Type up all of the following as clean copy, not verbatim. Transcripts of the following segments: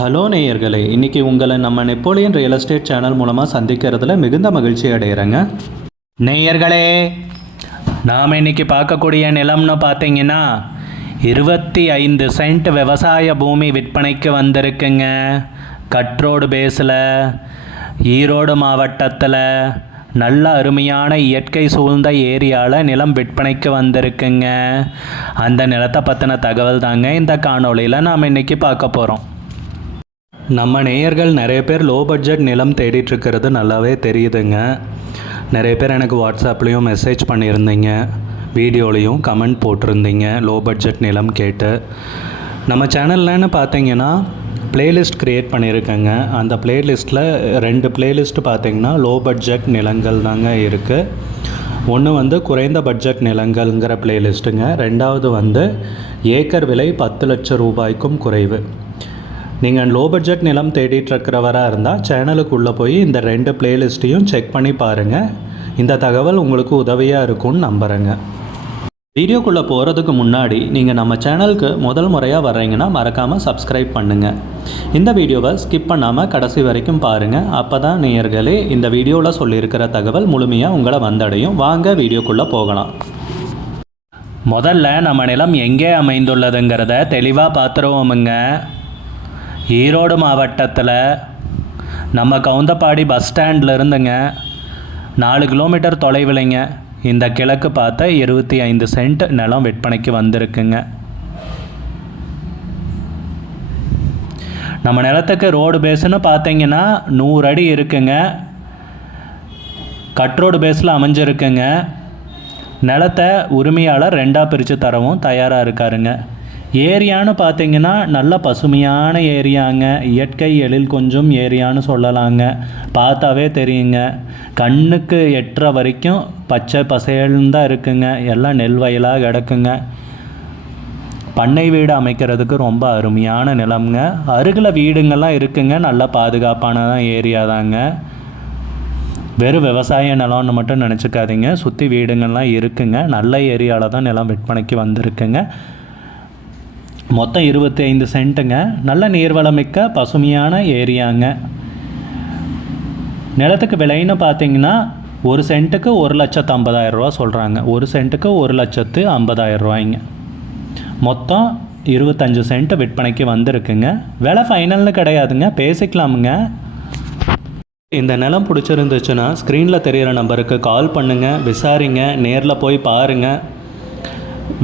Hello நேயர்களே, இன்றைக்கி உங்களை நம்ம நெப்போலியன் ரியல் எஸ்டேட் சேனல் மூலமாக சந்திக்கிறதுல மிகுந்த மகிழ்ச்சி அடைகிறேங்க. நேயர்களே, நாம் இன்றைக்கி பார்க்கக்கூடிய நிலம்னு பார்த்தீங்கன்னா 25 சென்ட் விவசாய பூமி விற்பனைக்கு வந்திருக்குங்க. கட்ரோடு பேஸில் ஈரோடு மாவட்டத்தில் நல்ல அருமையான இயற்கை சூழ்ந்த ஏரியாவில் நிலம் விற்பனைக்கு வந்திருக்குங்க. அந்த நிலத்தை பற்றின தகவல் தாங்க இந்த காணொளியில் நாம் இன்றைக்கி பார்க்க போகிறோம். நம்ம நேயர்கள் நிறைய பேர் லோ பட்ஜெட் நிலம் தேடிட்டுருக்கிறது நல்லாவே தெரியுதுங்க. நிறைய பேர் எனக்கு வாட்ஸ்அப்லேயும் மெசேஜ் பண்ணியிருந்தீங்க, வீடியோலையும் கமெண்ட் போட்டிருந்தீங்க லோ பட்ஜெட் நிலம் கேட்டு. நம்ம சேனல்லன்னு பார்த்தீங்கன்னா ப்ளேலிஸ்ட் க்ரியேட் பண்ணியிருக்கேங்க. அந்த ப்ளேலிஸ்ட்டில் 2 ப்ளேலிஸ்ட்டு பார்த்தீங்கன்னா லோ பட்ஜெட் நிலங்கள் தாங்க இருக்குது. ஒன்று குறைந்த பட்ஜெட் நிலங்கள்ங்கிற ப்ளேலிஸ்ட்டுங்க. ரெண்டாவது ஏக்கர் விலை 10 லட்சம் ரூபாய்க்கும் குறைவு. நீங்கள் லோ பட்ஜெட் நிலம் தேடிட்டுருக்கிறவராக இருந்தால் சேனலுக்குள்ளே போய் இந்த 2 ப்ளேலிஸ்ட்டையும் செக் பண்ணி பாருங்கள். இந்த தகவல் உங்களுக்கு உதவியாக இருக்கும்னு நம்புகிறேங்க. வீடியோக்குள்ளே போகிறதுக்கு முன்னாடி நீங்கள் நம்ம சேனலுக்கு முதல் முறையாக வர்றீங்கன்னா மறக்காமல் சப்ஸ்கிரைப் பண்ணுங்கள். இந்த வீடியோவை ஸ்கிப் பண்ணாமல் கடைசி வரைக்கும் பாருங்கள். அப்போ தான் நேயர்களே இந்த வீடியோவில் சொல்லியிருக்கிற தகவல் முழுமையாக உங்களை வந்தடையும். வாங்க வீடியோக்குள்ளே போகலாம். முதல்ல நம்ம நிலம் எங்கே அமைந்துள்ளதுங்கிறத தெளிவாக பார்த்துருவோமுங்க. ஈரோடு மாவட்டத்தில் நம்ம கவுந்தப்பாடி பஸ் ஸ்டாண்டில் இருந்துங்க 4 கிலோமீட்டர் தொலைவிலைங்க இந்த கிழக்கு பார்த்த 25 சென்ட் நிலம் விற்பனைக்கு வந்திருக்குங்க. நம்ம நிலத்துக்கு ரோடு பேஸுன்னு பார்த்தீங்கன்னா 100 அடி இருக்குங்க. கட்ரோடு பேஸில் அமைஞ்சிருக்குங்க. நிலத்தை உரிமையாளர் 2ஆக பிரித்து தரவும் தயாராக இருக்காருங்க. ஏரியான்னு பார்த்தீங்கன்னா நல்ல பசுமையான ஏரியாங்க. இயற்கை எழில் கொஞ்சம் ஏரியான்னு சொல்லலாங்க. பார்த்தாவே தெரியுங்க. கண்ணுக்கு எட்டுற வரைக்கும் பச்சை பசேல்னு தான் இருக்குங்க. எல்லாம் நெல் வயலாக கிடக்குங்க. பண்ணை வீடு அமைக்கிறதுக்கு ரொம்ப அருமையான நிலம்ங்க. அருகில் வீடுங்கள்லாம் இருக்குங்க. நல்ல பாதுகாப்பான ஏரியா தாங்க. வெறும் விவசாய நிலம்னு மட்டும் நினச்சிக்காதீங்க. சுற்றி வீடுங்கள்லாம் இருக்குங்க. நல்ல ஏரியாவில் தான் நிலம் விற்பனைக்கு வந்திருக்குங்க. மொத்தம் 25 சென்ட்டுங்க. நல்ல நீர்வளமிக்க பசுமையான ஏரியாங்க. நிலத்துக்கு விலைன்னு பார்த்தீங்கன்னா 1 சென்ட்டுக்கு 1,50,000 ரூபா சொல்கிறாங்க. 1 சென்ட்டுக்கு 1,50,000 ரூபாய்ங்க. மொத்தம் 25 சென்ட் விற்பனைக்கு வந்திருக்குங்க. விலை ஃபைனல்னு கிடையாதுங்க, பேசிக்கலாமுங்க. இந்த நிலம் பிடிச்சிருந்துச்சுன்னா ஸ்க்ரீனில் தெரிகிற நம்பருக்கு கால் பண்ணுங்கள், விசாரிங்க, நேரில் போய் பாருங்கள்.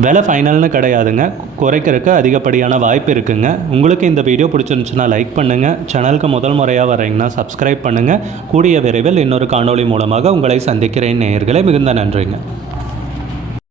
விலை ஃபைனல்னு கிடையாதுங்க, குறைக்கிறதுக்கு அதிகப்படியான வாய்ப்பு இருக்குங்க. உங்களுக்கு இந்த வீடியோ பிடிச்சிருந்துச்சுன்னா லைக் பண்ணுங்கள். சேனலுக்கு முதல் முறையாக வரீங்கன்னா சப்ஸ்கிரைப் பண்ணுங்கள். கூடிய விரைவில் இன்னொரு காணொளி மூலமாக உங்களை சந்திக்கிறேன் நேயர்களே. மிகுந்த நன்றிங்க.